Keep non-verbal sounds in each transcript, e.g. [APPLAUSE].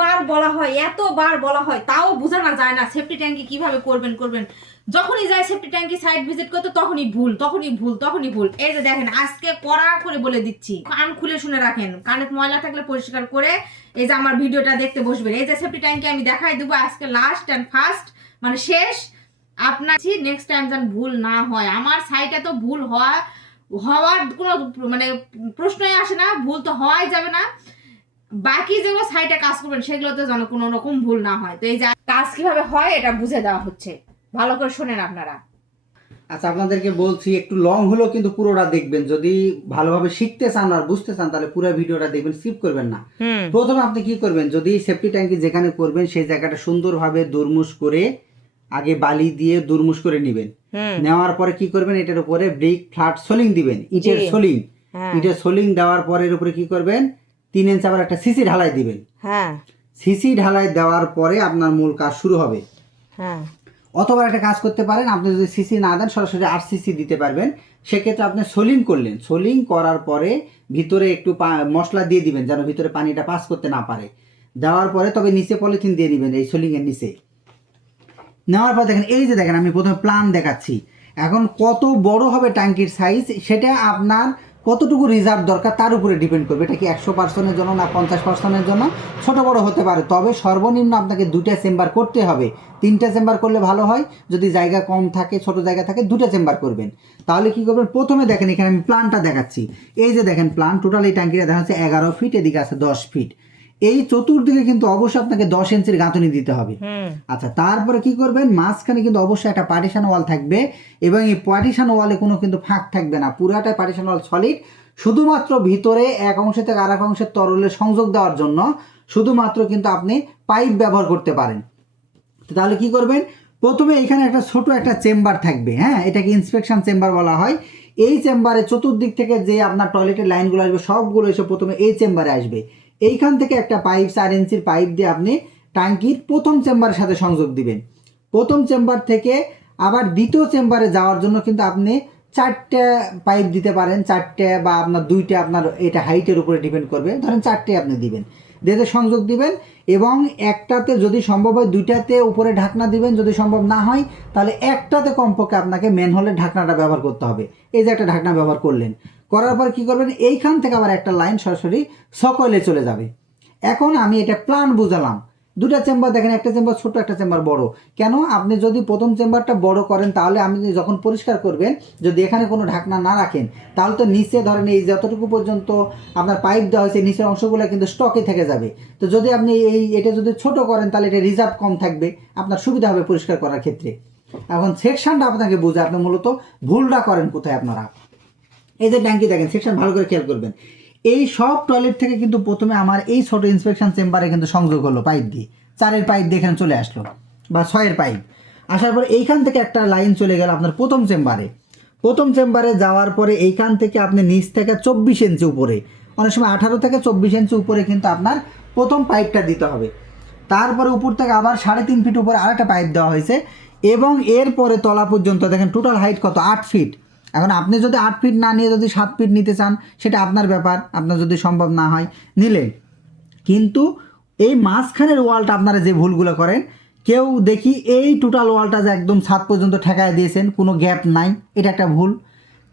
এতবার বলা হয়, এতবার বলা হয়, তাও বোঝানো যায় না সেফটি ট্যাঙ্কি কীভাবে করবেন করবেন। যখনই যায় সেফটি ট্যাঙ্কি সাইড ভিজিট করতে, তখনই ভুল তখনই ভুল তখনই ভুল। এই যে দেখেন, আজকে কড়া করে বলে দিচ্ছি, কান খুলে শুনে রাখেন, কানে ময়লা থাকলে পরিষ্কার করে এই যে আমার ভিডিওটা দেখতে বসবেন। এই যে সেফটি ট্যাঙ্কি আমি দেখাই দেবো আজকে লাস্ট অ্যান্ড ফার্স্ট মানে শেষ। আপনার নেক্সট টাইম যেন ভুল না হয়। আমার সাইটে তো ভুল হওয়া, হওয়ার কোনো মানে প্রশ্নই আসে না, ভুল তো হওয়াই যাবে না। বাকি যেগুলো সাইটে কাজ করবেন সেগুলোতে যেন কোনো রকম ভুল না হয়। তো এই যে কাজ কীভাবে হয় এটা বুঝে দেওয়া হচ্ছে। ভালো করে শোনেন আপনারা। আচ্ছা আপনাদেরকে বলছি একটু লং হলেও কিন্তু পুরোটা দেখবেন। যদি ভালোভাবে শিখতে চান আর বুঝতে চান তাহলে পুরো ভিডিওটা দেখবেন স্কিপ করবেন না। প্রথমে আপনি কি করবেন? যদি সেফটি ট্যাঙ্কি যেখানে করবেন সেই জায়গাটা সুন্দরভাবে দুরমুশ করে আগে বালি দিয়ে দুরমুশ করে নেবেন। নেওয়ার পরে কি করবেন? এটার উপরে ব্রিক ফ্ল্যাট সোলিং দিবেন ইটের সোলিং হ্যাঁ। ইটের সোলিং দেওয়ার পরে এর উপরে কি করবেন? তিন ইঞ্চ আবার একটা সিসি ঢালাই দিবেন। হ্যাঁ। সিসি ঢালাই দেওয়ার পরে আপনার মূল কাজ শুরু হবে। হ্যাঁ। অথবা একটা কাজ করতে পারেন আপনি যদি সিসি না দেন সরাসরি আর সিসি দিতে পারবেন। সেক্ষেত্রে আপনি সোলিং করলেন। সোলিং করার পরে ভিতরে একটু মশলা দিয়ে দিবেন যেন ভিতরে পানিটা পাস করতে না পারে। দেওয়ার পরে তবে নিচে পলিথিন দিয়ে দিবেন এই সোলিংয়ের নিচে। নেওয়ার পর দেখেন এই যে দেখেন আমি প্রথমে প্ল্যান দেখাচ্ছি। এখন কত বড় হবে ট্যাঙ্কির সাইজ সেটা আপনার কতটুকু রিজার্ভ দরকার তার উপরে ডিপেন্ড করবে। এটা কি একশো পার্সেন্টের জন্য না পঞ্চাশ পার্সেন্টের জন্য? ছোটো বড় হতে পারে। তবে সর্বনিম্ন আপনাকে দুটা চেম্বার করতে হবে। তিনটা চেম্বার করলে ভালো হয়। যদি জায়গা কম থাকে, ছোট জায়গা থাকে দুটা চেম্বার করবেন। তাহলে কী করবেন? প্রথমে দেখেন এখানে আমি প্ল্যানটা দেখাচ্ছি। এই যে দেখেন প্ল্যান টোটাল এই ট্যাঙ্কিটা দেখা যাচ্ছে এগারো ফিট এদিকে আছে দশ ফিট এই চতুর্দিকে কিন্তু অবশ্যই আপনাকে দশ ইঞ্চির গাঁথনি দিতে হবে। আচ্ছা তারপরে কি করবেন? মাঝখানে কিন্তু অবশ্যই একটা পার্টিশন ওয়াল থাকবে এবং এই পার্টিশন ওয়ালে কোনো কিন্তু ফাঁক থাকবে না। পুরাটাই পার্টিশন ওয়াল সলিড শুধুমাত্র ভিতরে এক অংশ থেকে আর এক অংশের তরলের সংযোগ দেওয়ার জন্য শুধুমাত্র কিন্তু আপনি পাইপ ব্যবহার করতে পারেন। তাহলে কি করবেন? প্রথমে এখানে একটা ছোট একটা চেম্বার থাকবে হ্যাঁ? এটাকে ইন্সপেকশন চেম্বার বলা হয়। এই চেম্বারে চতুর্দিক থেকে যে আপনার টয়লেটের লাইনগুলো আসবে সবগুলো এসে প্রথমে এই চেম্বারে আসবে। এইখান থেকে একটা পাইপ, চার ইঞ্চির পাইপ দিয়ে আপনি ট্যাঙ্কির প্রথম চেম্বারের সাথে সংযোগ দিবেন। প্রথম চেম্বার থেকে আবার দ্বিতীয় চেম্বারে যাওয়ার জন্য কিন্তু আপনি চারটে পাইপ দিতে পারেন, চারটে বা আপনার দুইটা আপনার এটা হাইটের উপরে ডিপেন্ড করবে, ধরেন চারটে আপনি দিবেন। দিয়ে সংযোগ দিবেন এবং একটাতে যদি সম্ভব হয় দুইটাতে উপরে ঢাকনা দিবেন, যদি সম্ভব না হয় তাহলে একটাতে কমপক্ষে আপনাকে মেন হলের ঢাকনাটা ব্যবহার করতে হবে। এই যে একটা ঢাকনা ব্যবহার করলেন। করার পর কি করবেন? এইখান থেকে আবার একটা লাইন সরাসরি সকলে চলে যাবে। এখন আমি এটা প্ল্যান বুঝালাম। দুটা চেম্বার দেখেন, একটা চেম্বার ছোট, একটা চেম্বার বড়। কেন? আপনি যদি প্রথম চেম্বারটা বড় করেন, তাহলে আপনি যখন পরিষ্কার করবেন, যদি এখানে কোনো ঢাকনা না রাখেন, তাহলে তো নিচে ধরেন এই যতটুকু পর্যন্ত আপনার পাইপ দেওয়া হয়েছে, নিচের অংশগুলো কিন্তু স্টকে থেকে যাবে। তো যদি আপনি এই, এটা যদি ছোট করেন, তাহলে এটা রিজার্ভ কম থাকবে। আপনার সুবিধা হবে পরিষ্কার করার ক্ষেত্রে। এখন সেকশনটা আপনাকে বুঝে আপনি মূলত ভুলটা করেন কোথায় আপনারা? এই যে ট্যাঙ্কি দেখেন সেকশন ভালো করে খেয়াল করবেন। এই সব টয়লেট থেকে কিন্তু প্রথমে আমার এই ছোট ইন্সপেকশন চেম্বারে কিন্তু সংযোগ হলো পাইপ দিয়ে। চারের পাইপ দিয়ে এখানে চলে আসলো, বা ছয়ের পাইপ আসার পর এইখান থেকে একটা লাইন চলে গেল আপনার প্রথম চেম্বারে প্রথম চেম্বারে যাওয়ার পরে এইখান থেকে আপনি নিচ থেকে চব্বিশ ইঞ্চি উপরে, অনেক সময় আঠারো থেকে চব্বিশ ইঞ্চি উপরে কিন্তু আপনার প্রথম পাইপটা দিতে হবে। তারপরে উপর থেকে আবার সাড়ে তিন ফিট উপরে আরেকটা পাইপ দেওয়া হয়েছে, এবং এরপরে তলা পর্যন্ত দেখেন টোটাল হাইট কত? আট ফিট এখন আপনি যদি আট ফিট না নিয়ে যদি সাত ফিট নিতে চান সেটা আপনার ব্যাপার আপনার যদি সম্ভব না হয় নিলেন কিন্তু এই মাঝখানের ওয়ালটা আপনারা যে ভুলগুলো করেন কেউ দেখি এই টোটাল ওয়ালটা যে একদম ছাদ পর্যন্ত ঠেকায় দিয়েছেন কোনো গ্যাপ নাই এটা একটা ভুল।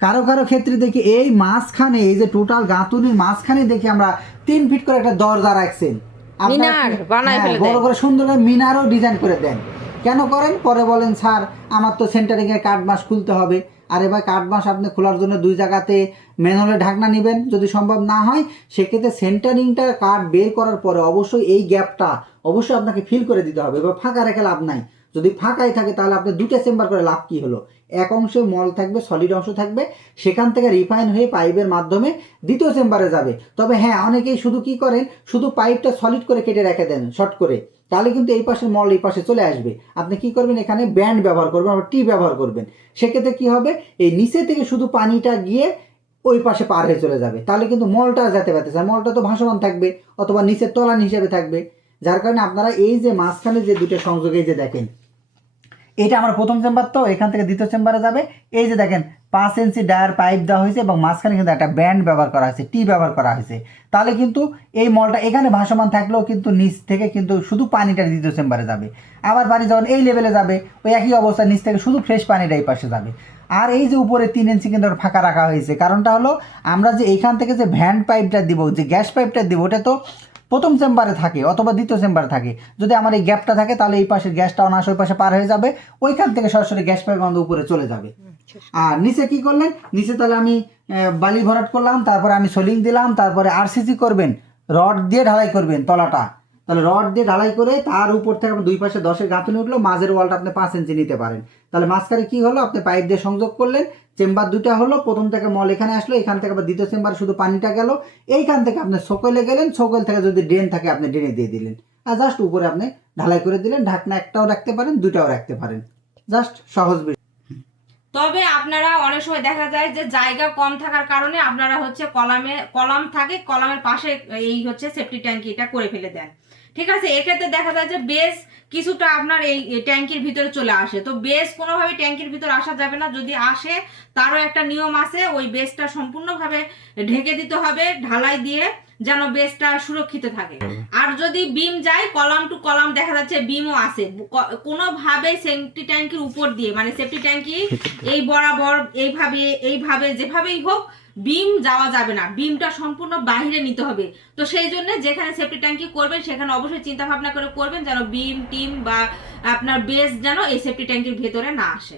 কারও কারও ক্ষেত্রে দেখি এই মাঝখানে এই যে টোটাল গাঁথুনির মাঝখানে দেখি আমরা তিন ফিট করে একটা দরজা রাখছেন। হ্যাঁ, বড় করে সুন্দর করে মিনারও ডিজাইন করে দেন। কেন করেন? পরে বলেন স্যার আমার তো সেন্টারিং এর কাঠ মাস খুলতে হবে। আরে ভাই, কাঠ বাঁশ আপনি খোলার জন্য দুই জায়গাতে ম্যানহোলে ঢাকনা নেবেন। যদি সম্ভব না হয়, সেক্ষেত্রে সেন্টারিংটা কাঠ বের করার পরে অবশ্যই এই গ্যাপটা অবশ্যই আপনাকে ফিল করে দিতে হবে। বা ফাঁকা রেখে লাভ নাই। যদি ফাঁকাই থাকে, তাহলে আপনি দুটা চেম্বার করে লাভ কি হলো? এক অংশে মল থাকবে সলিড অংশ থাকবে, সেখান থেকে রিফাইন হয়ে পাইপের মাধ্যমে দ্বিতীয় চেম্বারে যাবে। তবে হ্যাঁ অনেকেই শুধু কি করেন? শুধু পাইপটা সলিড করে কেটে রেখে দেন শর্ট করে। তাহলে কিন্তু এই পাশে মল এই পাশে চলে আসবে। আপনি কি করবেন? এখানে ব্যান্ড ব্যবহার করবেন, আবার টি ব্যবহার করবেন। সেক্ষেত্রে কি হবে? এই নিচে থেকে শুধু পানিটা গিয়ে ওই পাশে পার হয়ে চলে যাবে। তাহলে কিন্তু মলটা যেতে পারতেছে না। মলটা তো ভাসমান থাকবে, অথবা নিচের তলান হিসেবে থাকবে। যার কারণে আপনারা এই যে মাঝখানে যে দুটো সংযোগ, এই যে দেখেন। এটা আমার প্রথম চেম্বার তো, এখান থেকে দ্বিতীয় চেম্বারে যাবে। এই যে দেখেন পাঁচ ইঞ্চি ডায়ার পাইপ দেওয়া হয়েছে এবং মাঝখানে কিন্তু একটা ব্যান্ড ব্যবহার করা হয়েছে, টি ব্যবহার করা হয়েছে। তাহলে কিন্তু এই মলটা এখানে ভাসমান থাকলেও কিন্তু নিচ থেকে কিন্তু শুধু পানিটা দ্বিতীয় চেম্বারে যাবে। আবার পানি যখন এই লেভেলে যাবে, ওই একই অবস্থা নিচ থেকে শুধু ফ্রেশ পানিটা এই পাশে যাবে। আর এই যে উপরে তিন ইঞ্চি কিন্তু ফাঁকা রাখা হয়েছে, কারণটা হলো আমরা যে এইখান থেকে যে ভ্যান পাইপটা দিব, যে গ্যাস পাইপটা দিব, ওটা তো প্রথম চেম্বারে থাকে অথবা দ্বিতীয় চেম্বারে থাকে। যদি আমার এই গ্যাপটা থাকে, তাহলে এই পাশের গ্যাসটা অনাস ওই পাশে পার হয়ে যাবে, ওইখান থেকে সরাসরি গ্যাস পাইপ আমাদের উপরে চলে যাবে। আর নিচে কি করলেন? নিচে তাহলে আমি বালি ভরাট করলাম, তারপরে আমি সোলিং দিলাম, তারপরে আরসিসি করবেন, রড দিয়ে ঢালাই করবেন তলাটা। তাহলে রড দিয়ে ঢালাই করে তার উপর থেকে আপনার দুই পাশে দশের গাঁথনি উঠল, মাঝের ওয়ালটা আপনি পাঁচ ইঞ্চি নিতে পারেন। তাহলে মাঝখানে কি হলো? আপনি পাইপ দিয়ে সংযোগ করলেন, চেম্বার দুটা হলো, প্রথম থেকে মল এখানে আসলো, এখান থেকে আবার দ্বিতীয় চেম্বারে শুধু পানিটা গেল, এইখান থেকে আপনি সকলে গেলেন, সকল থেকে যদি ড্রেন থাকে আপনি ড্রেনে দিয়ে দিলেন। আর জাস্ট উপরে আপনি ঢালাই করে দিলেন, ঢাকনা একটাও রাখতে পারেন দুটাও রাখতে পারেন। জাস্ট সহজ তবে আপনারা অনেক সময় দেখা যায় যে জায়গা কম থাকার কারণে আপনারা হচ্ছে কলামে, কলাম থাকে, কলামের পাশে এই হচ্ছে সেফটি ট্যাঙ্কি এটা করে ফেলে দেন। ঠিক আছে? এক্ষেত্রে দেখা যায় যে বেশ কিছুটা আপনার এই ট্যাঙ্কির ভিতরে চলে আসে। তো বেশ কোনোভাবে ট্যাঙ্কির ভিতরে আসা যাবে না। যদি আসে, তারও একটা নিয়ম আছে, ওই বেসটা সম্পূর্ণভাবে ঢেকে দিতে হবে, ঢালাই দিয়ে যেন বেসটা সুরক্ষিত থাকে। আর যদি বিম যায় কলাম টু কলাম দেখা যাচ্ছে বিমও আছে। কোনোভাবে সেফটি ট্যাঙ্কির উপর দিয়ে মানে সেফটি ট্যাঙ্কি [LAUGHS] এই বরাবর এইভাবে এইভাবে যেভাবেই হোক বিম যাওয়া যাবে না। বিমটা সম্পূর্ণ বাহিরে নিতে হবে। তো সেই জন্য যেখানে সেফটি ট্যাঙ্কি করবেন সেখানে অবশ্যই চিন্তা ভাবনা করে করবেন যেন বিম টিম বা আপনার বেস যেন এই সেফটি ট্যাঙ্কির ভেতরে না আসে।